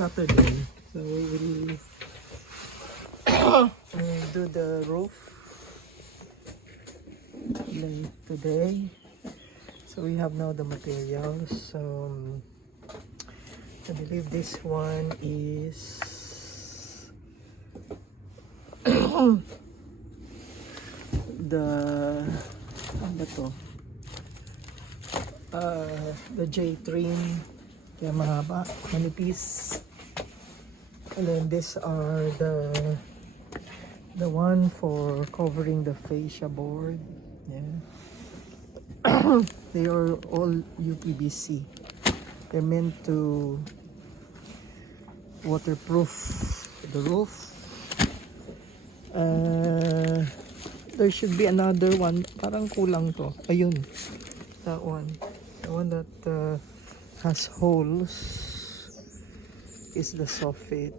Saturday. So we will do the roof late today. So we have now the materials. So I believe this one is the J trim, kaya mahaba, manipis. And then these are the one for covering the fascia board. Yeah. They are all UPVC. They're meant to waterproof the roof. There should be another one, parang kulang to. Ayun, that one. The one that has holes is the soffit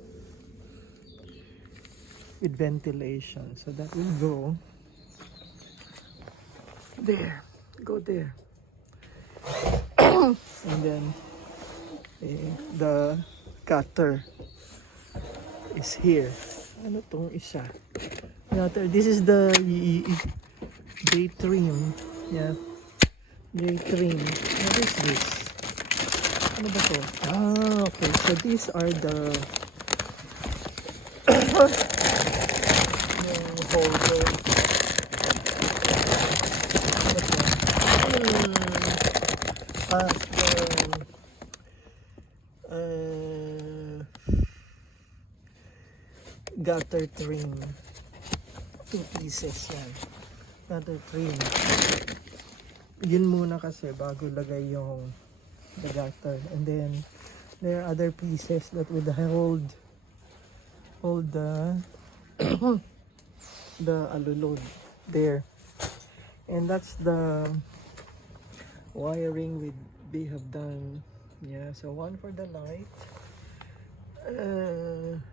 with ventilation. So that will go there. Go there. And then the cutter is here. Ano tong isa? Cutter. This is the J trim. Yeah. J trim. What is this? Ano ba to? Ah, okay. So these are the holder. Gutter trim. 2 pieces yan. Gutter trim. Yun muna kasi bago lagay yung the gutter. And then there are other pieces that would hold the the alulod there. And that's the wiring we have done. Yeah, so one for the light.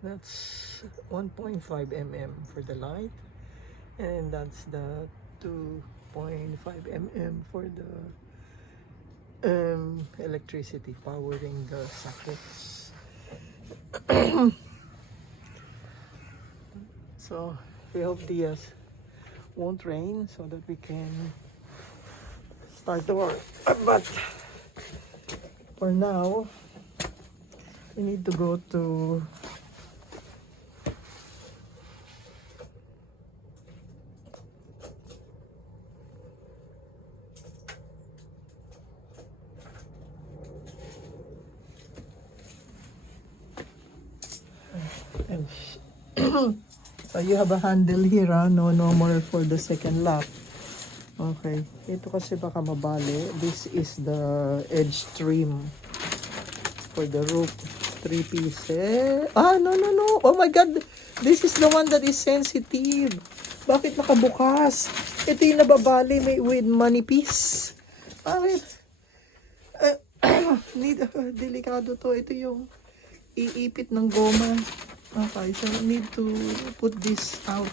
That's 1.5 mm for the light, and that's the 2.5 mm for the electricity powering the sockets. So we hope the won't rain so that we can start the work. But for now, we need to go to so you have a handle here, no more for the second lap. Okay, ito kasi baka mabali. This is the edge trim for the roof. 3 pieces. No. Oh my God. This is the one that is sensitive. Bakit nakabukas? Ito yung nababali with manipis. Bakit? Delikado to. Ito yung iipit ng goma. Okay, so need to put this out.